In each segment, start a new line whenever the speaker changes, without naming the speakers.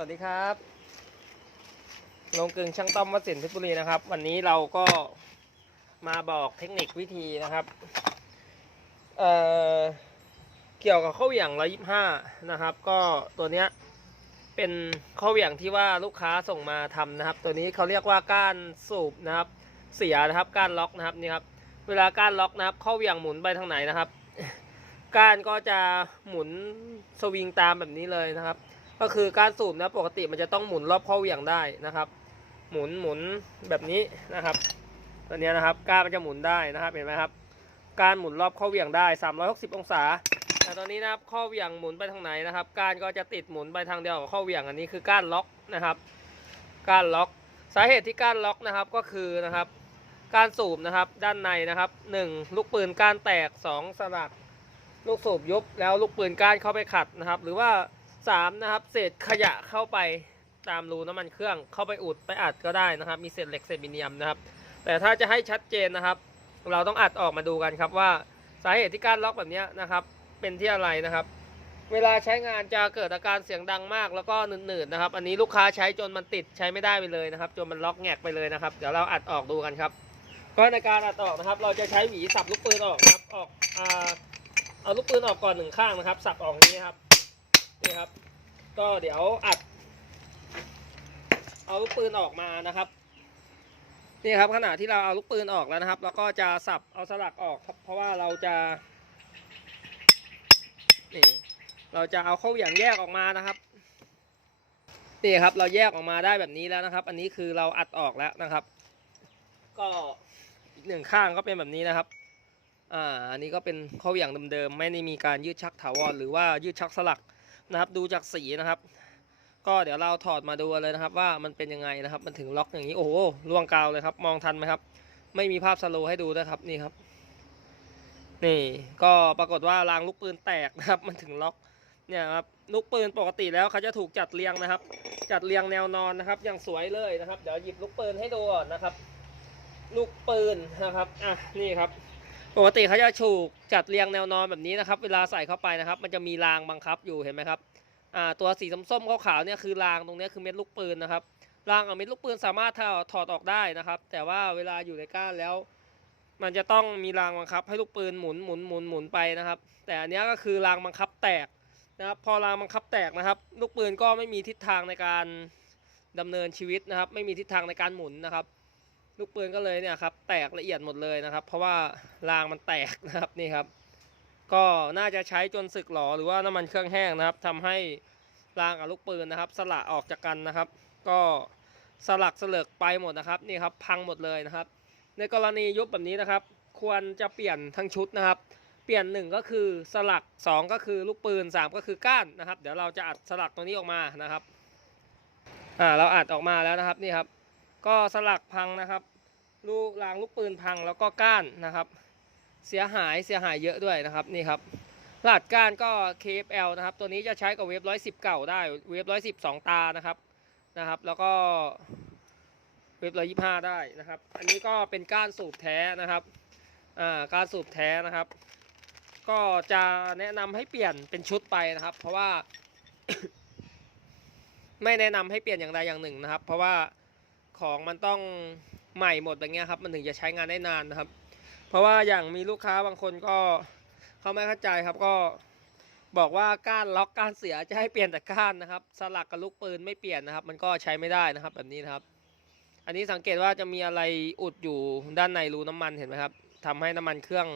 วัสดีครับลงกึ่งช่างต้อมวัดสินเพชรบุรีนะครับ วันนี้เราก็มาบอกเทคนิควิธีนะครับเอ่อเกี่ยวกับข้าวเหวี่ยงร้อยิบห้านะครับ ก็ตัวเนี้ยเป็นข้าวเหวี่ยงที่ว่าลูกค้าส่งมาทำนะครับ ตัวนี้เขาเรียกว่าก้านสูบนะครับ เสียนะครับก้านล็อกนะครับนี่ครับ เวลาก้านล็อกนะครับข้าวเหวี่ยงหมุนไปทางไหนนะครับ ก้านก็จะหมุนสวิงตามแบบนี้เลยนะครับ ก็คือการสูบนะปกติมันจะต้องหมุนรอบข้อเหวี่ยงได้นะครับ หมุนหมุนแบบนี้นะครับ ตัวนี้นะครับก้านมันจะหมุนได้นะครับเห็นไหมครับ การหมุนรอบข้อเหวี่ยงได้ 360 องศา แต่ตอนนี้นะครับข้อเหวี่ยงหมุนไปทางไหนนะครับก้านก็จะติดหมุนไปทางเดียวกับข้อเหวี่ยงอันนี้คือก้านล็อกนะครับก้านล็อกสาเหตุที่ก้านล็อกนะครับก็คือนะครับการสูบนะครับด้านในนะครับ 1 ลูกปืนก้านแตก 2 สลักลูกสูบยุบแล้วลูกปืนก้านเข้าไปขัดนะครับ หรือว่า สามนะครับเศษขยะเข้าไปตามรูน้ำมันเครื่องเข้าไปอุดไปอัดก็ได้นะครับ มีเศษเหล็กเศษมิเนียมนะครับ แต่ถ้าจะให้ชัดเจนนะครับ เราต้องอัดออกมาดูกันครับว่าสาเหตุที่การล็อกแบบนี้นะครับ เป็นที่อะไรนะครับ เวลาใช้งานจะเกิดอาการเสียงดังมากแล้วก็หนืดๆนะครับ อันนี้ลูกค้าใช้จนมันติดใช้ไม่ได้ไปเลยนะครับ จนมันล็อกแงกไปเลยนะครับ เดี๋ยวเราอัดออกดูกันครับก็ในการอัดออกนะครับ เราจะใช้หวีสับลูกปืนออกนะครับออกอเอาลูกปืนออกก่อนหนึ่งข้างนะครับ สับออกนี้ครับ นี่ครับ ก็เดี๋ยวอัด เอาลูกปืนออกมานะครับนี่ครับขณะที่เราเอาลูกปืนออกแล้วนะครับ เราก็จะสับเอาสลักออกครับ เพราะว่าเราจะนี่เราจะเอาเข้าอย่างแยกออกมานะครับนี่ครับเราแยกออกมาได้แบบนี้แล้วนะครับ อันนี้คือเราอัดออกแล้วนะครับ ก็อีกหนึ่งข้างก็เป็นแบบนี้นะครับอ่าอันนี้ก็เป็นข้ออย่างเดิมๆไม่ได้มีการยืดชักถาวรหรือว่ายืดชักสลัก นะครับ ดูจากสีนะครับ ก็เดี๋ยวเราถอดมาดูเลยนะครับ ว่ามันเป็นยังไงนะครับ มันถึงล็อกอย่างนี้โอ้โหล่วงกาวเลยครับ มองทันไหมครับ ไม่มีภาพสโลว์ให้ดูนะครับนี่ครับ นี่ก็ปรากฏว่ารางลูกปืนแตกนะครับ มันถึงล็อกเนี่ยครับลูกปืนปกติแล้วเขาจะถูกจัดเรียงนะครับ จัดเรียงแนวนอนนะครับ อย่างสวยเลยนะครับ เดี๋ยวหยิบลูกปืนให้ดูก่อนนะครับ ลูกปืนนะครับอะนี่ครับ ปกติเขาจะถูกจัดเรียงแนวนอนแบบนี้นะครับ เวลาใส่เข้าไปนะครับ มันจะมีรางบังคับอยู่เห็นไหมครับอ่าตัวสีส้มๆขาวๆเนี่ยคือรางตรงนี้คือเม็ดลูกปืนนะครับรางกับเม็ดลูกปืนสามารถถอดออกได้นะครับ แต่ว่าเวลาอยู่ในก้านแล้ว มันจะต้องมีรางบังคับให้ลูกปืนหมุนหมุนหมุนหมุนไปนะครับ แต่อันนี้ก็คือรางบังคับแตกนะครับพอรางบังคับแตกนะครับ ลูกปืนก็ไม่มีทิศทางในการดำเนินชีวิตนะครับ ไม่มีทิศทางในการหมุนนะครับ ลูกปืนก็เลยเนี่ยครับแตกละเอียดหมดเลยนะครับ เพราะว่ารางมันแตกนะครับนี่ครับ ก็น่าจะใช้จนสึกหรอหรือว่าน้ำมันเครื่องแห้งนะครับทำให้รางกับลูกปืนนะครับ สละออกจากกันนะครับ ก็สลักสลักไปหมดนะครับนี่ครับพังหมดเลยนะครับ ในกรณียุบแบบนี้นะครับ ควรจะเปลี่ยนทั้งชุดนะครับ เปลี่ยนหนึ่งก็คือสลักสองก็คือลูกปืนสามก็คือก้านนะครับ เดี๋ยวเราจะอัดสลักตรงนี้ออกมานะครับอ่าเราอัดออกมาแล้วนะครับนี่ครับ ก็สลักพังนะครับ ลูกรางลูกปืนพังแล้วก็ก้านนะครับ เสียหายเสียหายเยอะด้วยนะครับนี่ครับรหัสก้านก็ KFL นะครับ ตัวนี้จะใช้กับเวฟร้อยสิบเก่าได้เวฟร้อยสิบสองตานะครับนะครับ แล้วก็เวฟร้อยยี่ห้าได้นะครับ อันนี้ก็เป็นก้านสูบแท้นะครับอ่าก้านสูบแท้นะครับ ก็จะแนะนำให้เปลี่ยนเป็นชุดไปนะครับ เพราะว่า ไม่แนะนำให้เปลี่ยนอย่างใดอย่างหนึ่งนะครับ เพราะว่า ของมันต้องใหม่หมดอย่างเงี้ยครับ มันถึงจะใช้งานได้นานนะครับ เพราะว่าอย่างมีลูกค้าบางคนก็เขาไม่เข้าใจครับก็บอกว่าก้านล็อกก้านเสียจะให้เปลี่ยนแต่ก้านนะครับ สลักกับลูกปืนไม่เปลี่ยนนะครับ มันก็ใช้ไม่ได้นะครับแบบนี้นะครับ อันนี้สังเกตว่าจะมีอะไรอุดอยู่ด้านในรูน้ำมันเห็นไหมครับทำให้น้ำมันเครื่อง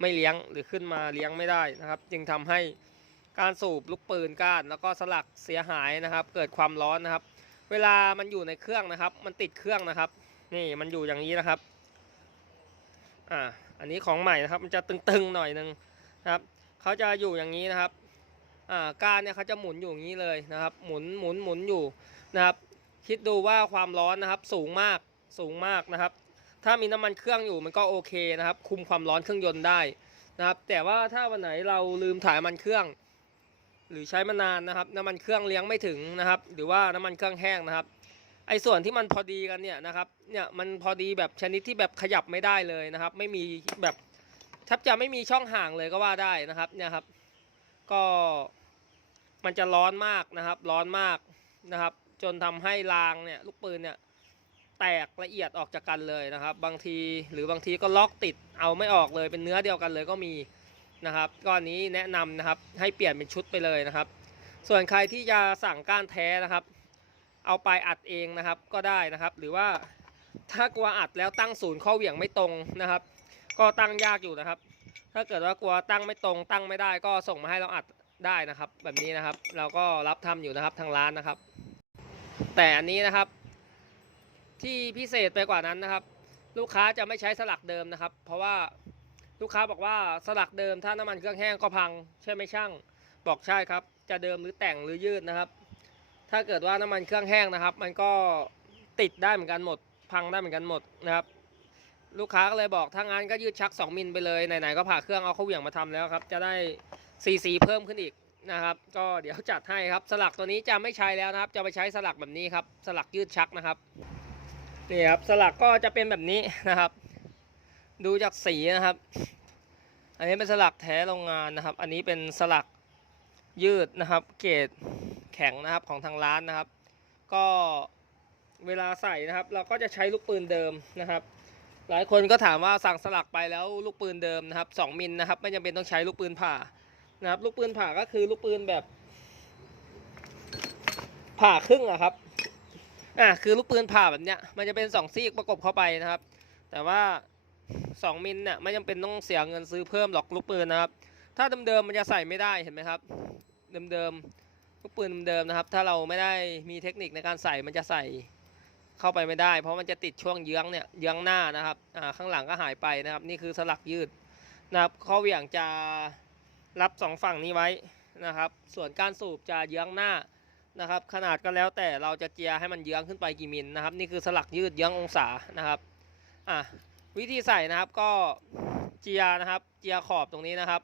ไม่เลี้ยงหรือขึ้นมาเลี้ยงไม่ได้นะครับ จึงทำให้การสูบลูกปืนก้าน แล้วก็สลักเสียหายนะครับ เกิดความร้อนนะครับ เวลามันอยู่ในเครื่องนะครับ มันติดเครื่องนะครับ นี่มันอยู่อย่างนี้นะครับ อ่า อันนี้ของใหม่นะครับ มันจะตึงๆหน่อยนึงนะครับเขาจะอยู่อย่างนี้นะครับ อ่าการเนี่ยเขาจะหมุนอยู่อย่างนี้เลยนะครับ หมุนหมุนหมุนอยู่นะครับ คิดดูว่าความร้อนนะครับ สูงมากสูงมากนะครับ ถ้ามีน้ำมันเครื่องอยู่มันก็โอเคนะครับ คุมความร้อนเครื่องยนต์ได้นะครับ แต่ว่าถ้าวันไหนเราลืมถ่ายน้ำมันเครื่อง หรือใช้มานานนะครับ น้ำมันเครื่องเลี้ยงไม่ถึงนะครับ หรือว่าน้ำมันเครื่องแห้งนะครับ ไอ้ส่วนที่มันพอดีกันเนี่ยนะครับ เนี่ยมันพอดีแบบชนิดที่แบบขยับไม่ได้เลยนะครับ ไม่มีแบบแทบจะไม่มีช่องห่างเลยก็ว่าได้นะครับ เนี่ยครับ ก็มันจะร้อนมากนะครับ ร้อนมากนะครับ จนทำให้รางเนี่ยลูกปืนเนี่ยแตกละเอียดออกจากกันเลยนะครับ บางทีหรือบางทีก็ล็อกติดเอาไม่ออกเลยเป็นเนื้อเดียวกันเลยก็มี นะครับก้อนนี้แนะนำนะครับให้เปลี่ยนเป็นชุดไปเลยนะครับ ส่วนใครที่จะสั่งก้านแท้นะครับ เอาไปอัดเองนะครับก็ได้นะครับ หรือว่าถ้ากลัวอัดแล้วตั้งศูนย์ข้อเหวี่ยงไม่ตรงนะครับ ก็ตั้งยากอยู่นะครับ ถ้าเกิดว่ากลัวตั้งไม่ตรง ตั้งไม่ได้ก็ส่งมาให้เราอัดได้นะครับ แบบนี้นะครับ เราก็รับทำอยู่นะครับทางร้านนะครับ แต่อันนี้นะครับ ที่พิเศษไปกว่านั้นนะครับ ลูกค้าจะไม่ใช้สลักเดิมนะครับ เพราะว่า ลูกค้าบอกว่าสลักเดิมถ้าน้ำมันเครื่องแห้งก็พัง ใช่ไหมช่าง บอกใช่ครับ จะเดิมหรือแต่งหรือยืดนะครับ ถ้าเกิดว่าน้ำมันเครื่องแห้งนะครับ มันก็ติดได้เหมือนกันหมด พังได้เหมือนกันหมดนะครับ ลูกค้าก็เลยบอกถ้างั้นก็ยืดชัก 2มิลไปเลยไหนๆก็ผ่าเครื่องเอาเข้าเหวี่ยงมาทำแล้วครับ จะได้ซีซีเพิ่มขึ้นอีกนะครับ ก็เดี๋ยวจัดให้ครับ สลักตัวนี้จะไม่ใช้แล้วนะครับ จะไปใช้สลักแบบนี้ครับ สลักยืดชักนะครับนี่ครับสลักก็จะเป็นแบบนี้นะครับ ดูจากสีนะครับ อันนี้เป็นสลักแท้โรงงานนะครับ อันนี้เป็นสลักยืดนะครับ เกรดแข็งนะครับของทางร้านนะครับ ก็เวลาใส่นะครับ เราก็จะใช้ลูกปืนเดิมนะครับ หลายคนก็ถามว่าสั่งสลักไปแล้วลูกปืนเดิมนะครับ2มิลนะครับ ไม่จำเป็นต้องใช้ลูกปืนผ่านะครับ ลูกปืนผ่าก็คือลูกปืนแบบ ผ่าครึ่งอะครับอะคือลูกปืนผ่าแบบเนี้ยมันจะเป็นสองซีกประกบเข้าไปนะครับ แต่ว่า 2 มิลเนี่ยไม่จำเป็นต้องเสียเงินซื้อเพิ่มหรอกลูกปืนนะครับ ถ้าเดิมๆมันจะใส่ไม่ได้เห็นไหมครับ เดิมๆลูกปืนเดิมๆนะครับ ถ้าเราไม่ได้มีเทคนิคในการใส่มันจะใส่เข้าไปไม่ได้ เพราะมันจะติดช่วงเยื้องเนี่ยเยื้องหน้านะครับอ่าข้างหลังก็หายไปนะครับ นี่คือสลักยืดนะครับข้อเหวี่ยงจะรับสองฝั่งนี้ไว้นะครับ ส่วนการสูบจะเยื้องหน้านะครับ ขนาดก็แล้วแต่เราจะเจียให้มันเยื้องขึ้นไปกี่มิลนะครับ นี่คือสลักยืดเยื้ององศานะครับอะ วิธีใส่นะครับก็เจียนะครับ เจียขอบตรงนี้นะครับ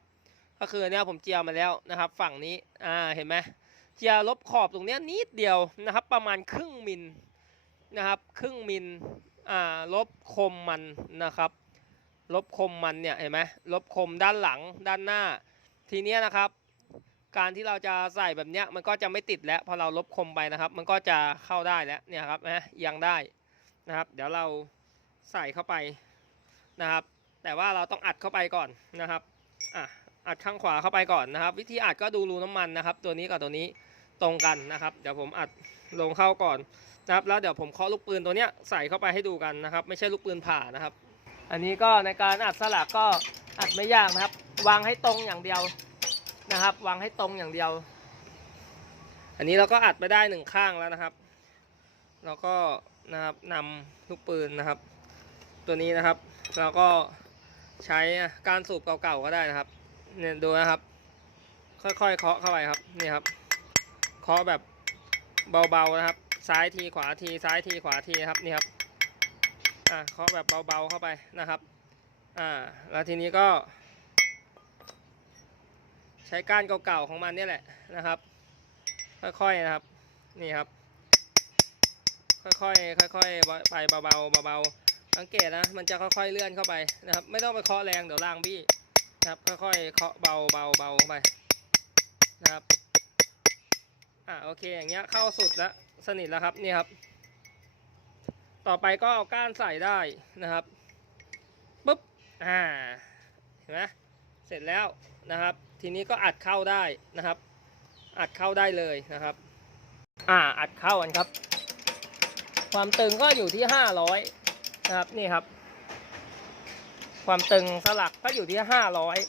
ก็คือเนี่ยผมเจียมาแล้วนะครับ ฝั่งนี้อ่าเห็นไหมเจียลบขอบตรงเนี้ยนิดเดียวนะครับ ประมาณครึ่งมิลนะครับครึ่งมิลอ่าลบคมมันนะครับ ลบคมมันเนี่ยเห็นไหมลบคมด้านหลังด้านหน้า ทีเนี้ยนะครับ การที่เราจะใส่แบบเนี้ยมันก็จะไม่ติดแล้วพอเราลบคมไปนะครับ มันก็จะเข้าได้แล้วเนี่ยครับนะยังได้นะครับ เดี๋ยวเราใส่เข้าไป นะครับ แต่ว่าเราต้องอัดเข้าไปก่อนนะครับอะอัดข้างขวาเข้าไปก่อนนะครับ วิธีอัดก็ดูรูน้ำมันนะครับ ตัวนี้กับตัวนี้ตรงกันนะครับ เดี๋ยวผมอัดลงเข้าก่อนนะครับ แล้วเดี๋ยวผมเคาะลูกปืนตัวเนี้ยใส่เข้าไปให้ดูกันนะครับ ไม่ใช่ลูกปืนผ่านะครับ อันนี้ก็ในการอัดสลักก็อัดไม่ยากนะครับ วางให้ตรงอย่างเดียวนะครับ วางให้ตรงอย่างเดียว อันนี้เราก็อัดไปได้หนึ่งข้างแล้วนะครับเราก็นะครับนำลูกปืนนะครับ ตัวนี้นะครับ เราก็ใช้การสูบเก่าๆก็ได้นะครับ เนี่ยดูนะครับ ค่อยๆเคาะเข้าไปครับนี่ครับเคาะแบบเบาๆนะครับ ซ้ายทีขวาทีซ้ายทีขวาทีครับนี่ครับอ่าเคาะแบบเบาๆเข้าไปนะครับอ่าแล้วทีนี้ก็ ใช้ก้านเก่าๆของมันเนี่ยแหละนะครับ ค่อยๆนะครับนี่ครับ ค่อยๆค่อยๆไปเบาๆเบาๆ สังเกตนะมันจะค่อยๆเลื่อนเข้าไปนะครับ ไม่ต้องไปเคาะแรงเดี๋ยวล่างบี้นะครับค่อยๆเคาะเบาเบาเบาเข้าไปนะครับอ่าโอเคอย่างเงี้ยเข้าสุดแล้วสนิทแล้วครับนี่ครับ ต่อไปก็เอาก้านใส่ได้นะครับปุ๊บอ่าเห็นไหมเสร็จแล้วนะครับ ทีนี้ก็อัดเข้าได้นะครับ อัดเข้าได้เลยนะครับ อ่าอัดเข้ากันครับ ความตึงก็อยู่ที่ 500 นะครับนี่ครับ ความตึงสลักก็อยู่ที่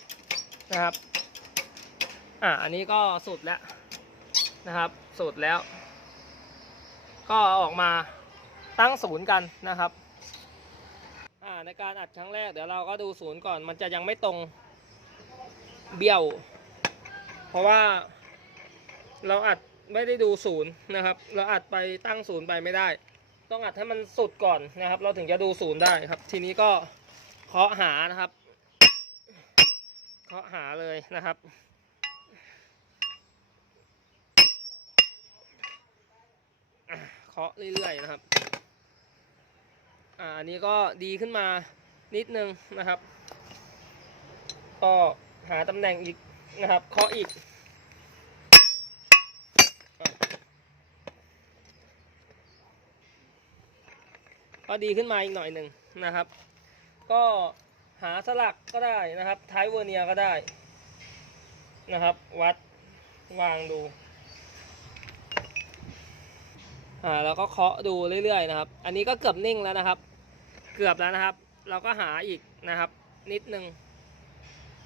500นะครับ อ่าอันนี้ก็สุดแล้วนะครับ สุดแล้ว ก็เอาออกมาตั้งศูนย์กันนะครับอ่าในการอัดครั้งแรกเดี๋ยวเราก็ดูศูนย์ก่อนมันจะยังไม่ตรงเบี้ยว เพราะว่าเราอัดไม่ได้ดูศูนย์นะครับ เราอัดไปตั้งศูนย์ไปไม่ได้ ต้องอัดให้มันสุดก่อนนะครับ เราถึงจะดูศูนย์ได้ครับ ทีนี้ก็เคาะหานะครับเคาะหาเลยนะครับ เคาะเรื่อยๆนะครับ อ่าอันนี้ก็ดีขึ้นมานิดนึงนะครับ ก็หาตำแหน่งอีกนะครับ เคาะอีก ก็ดีขึ้นมาอีกหน่อยหนึ่งนะครับ ก็หาสลักก็ได้นะครับท้ายเวอร์เนียก็ได้นะครับ วัดวางดูอ่าแล้วก็เคาะดูเรื่อยๆนะครับ อันนี้ก็เกือบนิ่งแล้วนะครับ เกือบแล้วนะครับ เราก็หาอีกนะครับ นิดนึง